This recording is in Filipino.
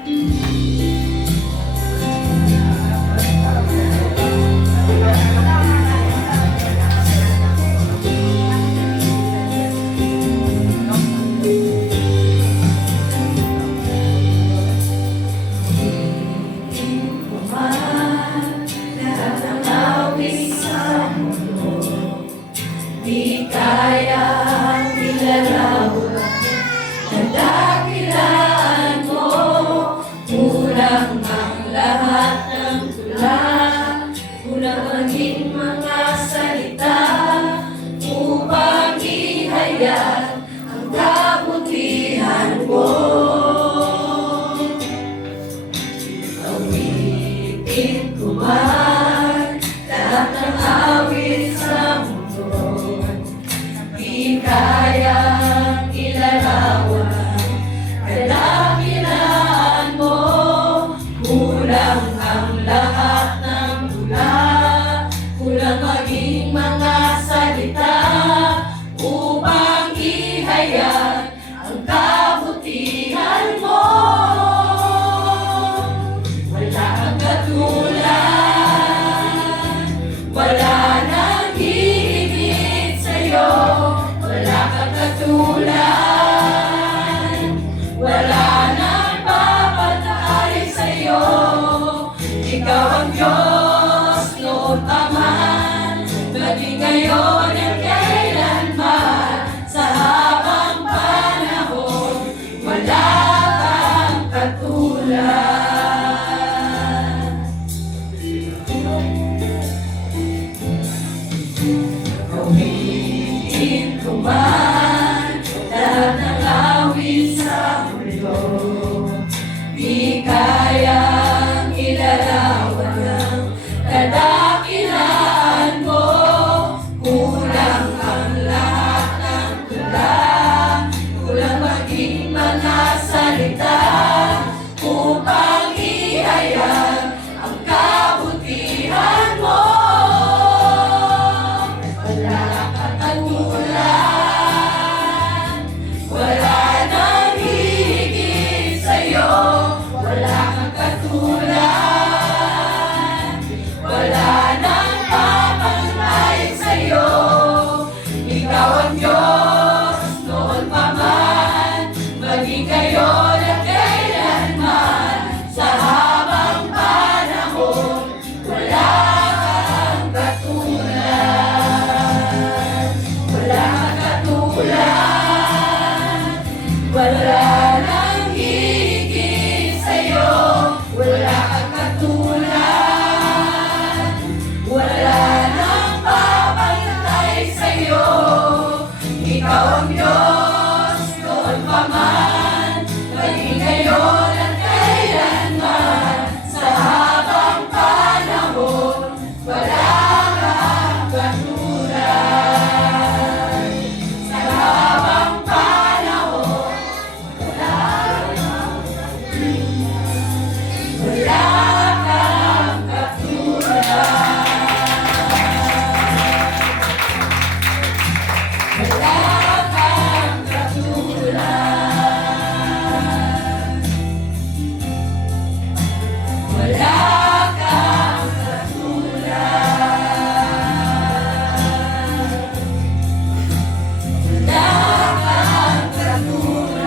Di kayang ilarawan ang dakilaan mo. Kulang ang lahat ng tula, kulang maging mga salita upang ihayag ang kabutihan mo. Awitin ko man lahat ng awit sa mundo, di kayang ilarawan kadakilaan mo. Kulang ang lahat ng tula, kulang maging mga salita upang ihayag ang kabutihan mo. Wala kang katulad, wala nang hihigit sa'yo. Wala kang katulad, wala nang papatay sa'yo. Ikaw ang Diyos noon pa man, maging ngayon at kailanman. Sa habang panahon, wala kang katulad. Awitin ko man lahat ng awit sa mundo, di kayang ilarawan ang kadakilaan mo. Kulang ang lahat ng tula, kulang maging mga salita upang ihayag ang kabutihan mo. Wala kang katulad, wala nang hihigit sa'yo. Wala kang katulad, wala nang papantay sa'yo. Ikaw ang Diyos noon pa man, maging ngayon at kailanman. Sa habang panahon, wala kang katulad. Wala kang katulad, wala nang higit sa'yo. Wala kang katulad, wala nang papantay sa'yo. Ikaw ang Diyos noon pa man, maging ngayon at kailanman. Sa habang panahon, wala kang katulad. Sa habang panahon, wala kang katulad. Wala kang katulad. Wala kang katulad. Wala kang katulad. Wala kang katulad.